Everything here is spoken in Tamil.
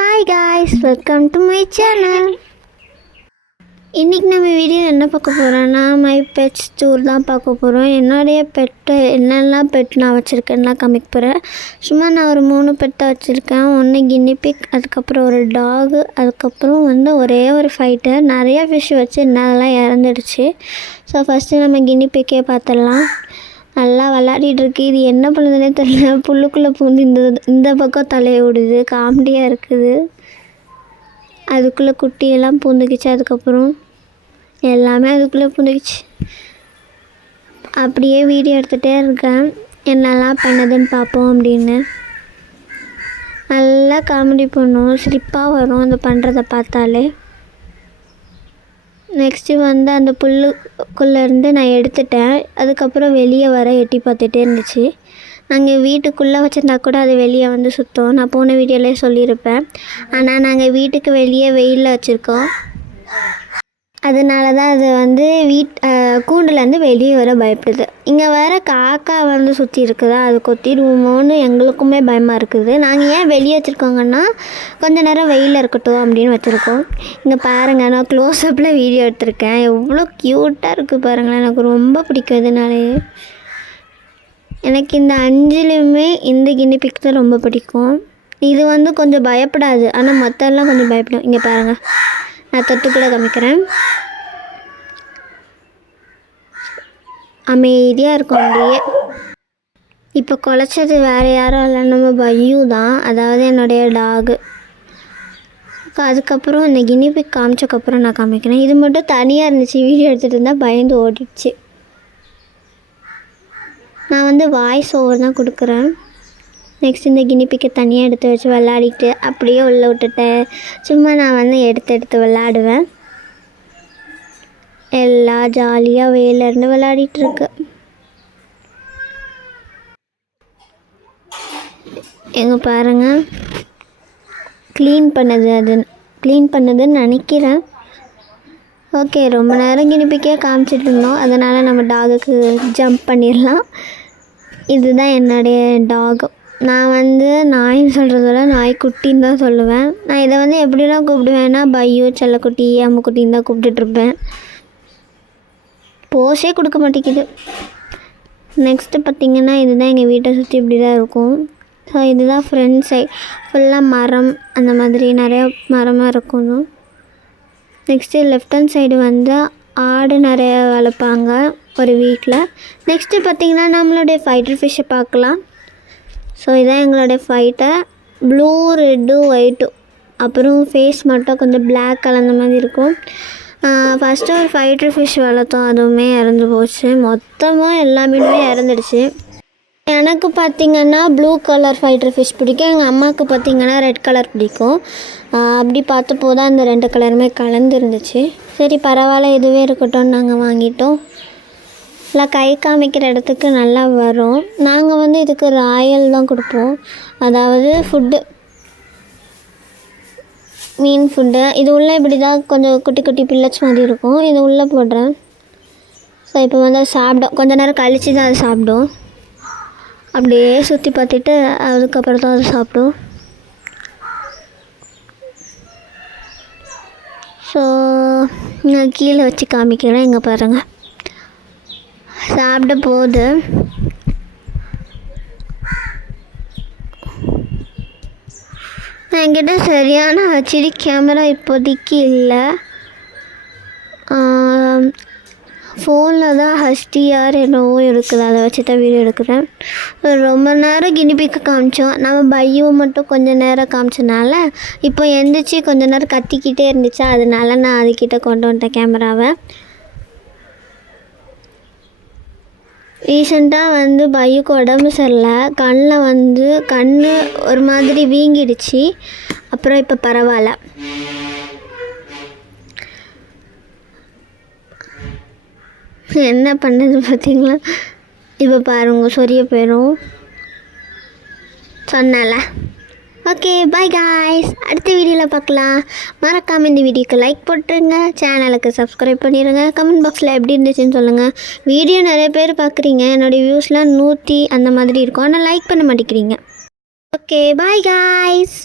Hi guys, welcome to my channel. இன்றைக்கி நம்ம வீடியோ என்ன பார்க்க போகிறோன்னா மை பெட்ஸ் டூர் தான் பார்க்க போகிறோம். என்னுடைய பெட்டு என்னெல்லாம் பெட் நான் வச்சுருக்கேன்லாம் காமிக்க போகிறேன். சும்மா நான் ஒரு 3 பெட்டை வச்சுருக்கேன். ஒன்று கினிபிக், அதுக்கப்புறம் ஒரு டாகு, அதுக்கப்புறம் ஒரே ஒரு ஃபைட்டர். நிறையா ஃபிஷ் வச்சு என்னெல்லாம் இறந்துடுச்சு. ஸோ ஃபஸ்ட்டு நம்ம கினிபிக்கே பார்த்துடலாம். நல்லா விளையாடிட்டுருக்கு. இது என்ன பண்ணுதுன்னே தெரியல. புல்லுக்குள்ளே பூந்து இந்த பக்கம் தலையை விடுது. காமெடியாக இருக்குது. அதுக்குள்ளே குட்டியெல்லாம் பூந்துக்கிச்சு. அதுக்கப்புறம் எல்லாமே அதுக்குள்ளே பூந்துக்கிச்சு. அப்படியே வீடியோ எடுத்துகிட்டே இருக்கேன், என்னெல்லாம் பண்ணுதுன்னு பார்ப்போம் அப்படின்னு. நல்லா காமெடி பண்ணும், சிரிப்பாக வரும் அந்த பண்ணுறதை பார்த்தாலே. நெக்ஸ்ட்டு அந்த புல்லுக்குள்ளேருந்து நான் எடுத்துட்டேன். அதுக்கப்புறம் வெளியே வர எட்டி பார்த்துட்டே இருந்துச்சு. நாங்கள் வீட்டுக்குள்ளே வச்சுருந்தா கூட அது வெளியே சுத்தம். நான் போன வீடியோலேயே சொல்லியிருப்பேன். ஆனால் நாங்கள் வீட்டுக்கு வெளியே வெயிலில் வச்சுருக்கோம். அதனால தான் அது கூண்டுலேருந்து வெளியே வர பயப்படுது. இங்கே வேறு காக்கா சுற்றி இருக்குதா, அது கொத்திடுவோமோன்னு எங்களுக்குமே பயமாக இருக்குது. நாங்கள் ஏன் வெளியே வச்சுருக்கோங்கன்னா கொஞ்சம் நேரம் வெயிலில் இருக்கட்டும் அப்படின்னு வச்சுருக்கோம். இங்கே பாருங்கள், நான் க்ளோஸ்அப்பில் வீடியோ எடுத்திருக்கேன். எவ்வளோ க்யூட்டாக இருக்குது பாருங்களேன். எனக்கு ரொம்ப பிடிக்கும். இதனாலே எனக்கு இந்த 5லையுமே இந்த கினிபிக் தான் ரொம்ப பிடிக்கும். இது கொஞ்சம் பயப்படாது, ஆனால் மற்றெல்லாம் கொஞ்சம் பயப்படும். இங்கே பாருங்கள், நான் தொட்டுக்கூட காமிக்கிறேன். அமைதியாக இருக்கும் அப்படியே. இப்போ குலைச்சது வேறு யாரும் இல்லை, நம்ம பையு தான், அதாவது என்னுடைய டாகு. அதுக்கப்புறம் இந்த கினிபிக் காமிச்சக்கப்புறம் நான் காமிக்கிறேன். இது மட்டும் தனியாக இருந்துச்சு. வீடியோ எடுத்துகிட்டு இருந்தால் பயந்து ஓடிடுச்சு. நான் வாய்ஸ் ஓவர் தான் கொடுக்குறேன். நெக்ஸ்ட் இந்த கினிபிக்கை தனியாக எடுத்து வச்சு விளையாடிட்டு அப்படியே உள்ளே விட்டுட்டேன். சும்மா நான் எடுத்து விளையாடுவேன். எல்லாம் ஜாலியாக வெயிலேருந்து விளையாடிட்டுருக்கு. எங்கே பாருங்கள், க்ளீன் பண்ணதுன்னு நினைக்கிறேன். ஓகே, ரொம்ப நேரம் கினிபிக்கே காமிச்சிட்டு இருந்தோம். அதனால் நம்ம டாகுக்கு ஜம்ப் பண்ணிடலாம். இதுதான் என்னுடைய டாகு. நான் நாயின்னு சொல்கிறத விட நாய்க்குட்டின்னு தான் சொல்லுவேன். நான் இதை எப்படிலாம் கூப்பிடுவேன்னா பையோ, செல்லக்குட்டி, அம்முக்குட்டின்னு தான் கூப்பிட்டுட்ருப்பேன். போஸே கொடுக்க மாட்டேங்குது. நெக்ஸ்ட்டு பார்த்திங்கன்னா இதுதான் எங்கள் வீட்டை சுற்றி இப்படி தான் இருக்கும். ஸோ இதுதான் ஃப்ரண்ட் சைட், ஃபுல்லாக மரம், அந்த மாதிரி நிறையா மரமாக இருக்கணும். நெக்ஸ்ட்டு லெஃப்ட் ஹேண்ட் சைடு ஆடு நிறைய வளர்ப்பாங்க ஒரு வீட்டில். நெக்ஸ்ட்டு பார்த்திங்கன்னா நம்மளுடைய ஃபைட்டர் ஃபிஷ்ஷை பார்க்கலாம். ஸோ இதான் எங்களுடைய ஃபைட்டர். ப்ளூ, ரெட்டு, ஒயிட்டு, அப்புறம் ஃபேஸ் மட்டும் கொஞ்சம் பிளாக் கலந்த மாதிரி இருக்கும். ஃபஸ்ட்டு ஒரு ஃபைட்டர் ஃபிஷ் வளர்த்தோம், அதுவுமே இறந்து போச்சு. மொத்தமாக எல்லாமே இறந்துடுச்சு. எனக்கு பார்த்திங்கன்னா ப்ளூ கலர் ஃபைட்டர் ஃபிஷ் பிடிக்கும். எங்கள் அம்மாவுக்கு பார்த்திங்கன்னா ரெட் கலர் பிடிக்கும். அப்படி பார்த்தப்போ தான் அந்த 2 கலருமே கலந்துருந்துச்சு. சரி பரவாயில்ல, இதுவே இருக்கட்டும்னு நாங்கள் வாங்கிட்டோம். இல்லை கை காமிக்கிற இடத்துக்கு நல்லா வரும். நாங்கள் இதுக்கு ராயல் தான் கொடுப்போம், அதாவது ஃபுட்டு, மீன் ஃபுட்டு. இது உள்ளே இப்படி தான் கொஞ்சம் குட்டி குட்டி பில்லட்ஸ் மாதிரி இருக்கும். இது உள்ளே போடுறேன். ஸோ இப்போ சாப்பிடும். கொஞ்சம் நேரம் கழித்து தான் அது சாப்பிடும். அப்படியே சுற்றி பார்த்துட்டு அதுக்கப்புறம் தான் அது சாப்பிடும். ஸோ நான் கீழே வச்சு காமிக்கிறேன். இங்கே பாருங்கள், சாப்பிட போகுது. என்கிட்ட சரியான ஹெச்டி கேமரா இப்போதைக்கு இல்லை. ஃபோனில் தான் HDR என்னவோ இருக்குது, அதை வச்சு தான் வீடியோ எடுக்கிறேன். ரொம்ப நேரம் கினிபிக்கு காமிச்சோம். நம்ம பையுவை மட்டும் கொஞ்சம் நேரம் காமிச்சனால இப்போ எந்திரிச்சு கொஞ்சம் நேரம் கத்திக்கிட்டே இருந்துச்சா, அதனால நான் அதுக்கிட்ட கொண்டு வந்துட்டேன் கேமராவை. ரீசெண்டாக பையுக்கு உடம்பு சரியில்லை. கண் ஒரு மாதிரி வீங்கிடுச்சு. அப்புறம் இப்போ பரவாயில்ல. என்ன பண்ணுது பார்த்தீங்களா? இப்போ பாருங்க, சொரிய போயிடும் சொன்னால. ஓகே, பாய் காய்ஸ், அடுத்த வீடியோவில் பார்க்கலாம். மறக்காமல் இந்த வீடியோக்கு லைக் போட்டுருங்க, சேனலுக்கு சப்ஸ்கிரைப் பண்ணிடுங்க. கமெண்ட் பாக்ஸில் எப்படி இருந்துச்சுன்னு சொல்லுங்கள். வீடியோ நிறைய பேர் பார்க்குறீங்க, என்னோடய வியூஸ்லாம் 100 அந்த மாதிரி இருக்கும், ஆனால் லைக் பண்ண மாட்டேங்கிறீங்க. Okay, bye guys.